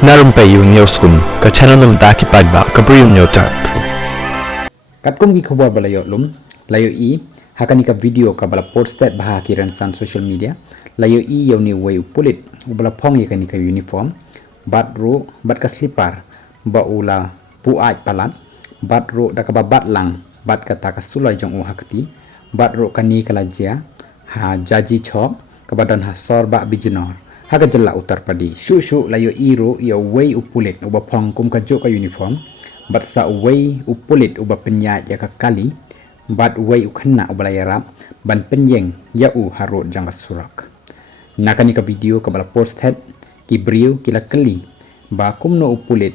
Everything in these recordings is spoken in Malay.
Na Rympei U Hynñiewtrep, channel nabynta ki paidbah Bri U Hynñiewtrep. Katkum gi khobor balayo lum layo I hakani ka video ka bala postet baha Kyrshan social media layo I yauni way pulit ubala phong yakani ka uniform batro bat ka slipper ba ula buaid palat batro da ka bat lang bat ka ta ka suloi jong hakati batro kani kala jia ha jaji chok ka badan ha sorba bijinor haga jalla Uttar Pradesh shu layo iro ya way pulit uba phong kum ka jo ka uniform bat sa way pulit uba penyat ya ka kali bat way ukhanna ubala yarap ban penyeng ya harut jang surak nakani ka video ka bala post head ki Bri U kila kali ba kumno pulit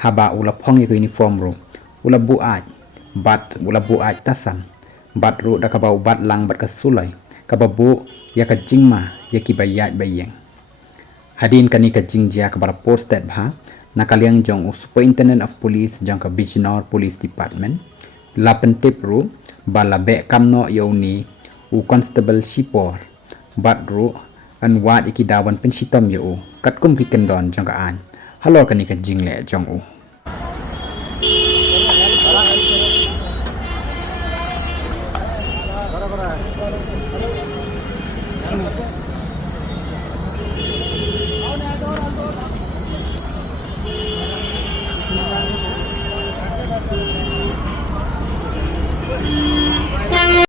haba ula phong ya ka uniform ro ula buaid bat ula buaid tasam bat ro da ka ba bat lang bat ka suloi ka babu ya ka jingma ya ki bayat bayeng hadin kani ka jingjia ka bara posted bha nakaliang jong superintendent of police jang ka bijnor police department lapen tip ru bala be kamno yoni u constable shipor bat ru an wat ikidawan penshitam yo katkum pikendon jang ka an halor kani ka jingle jong u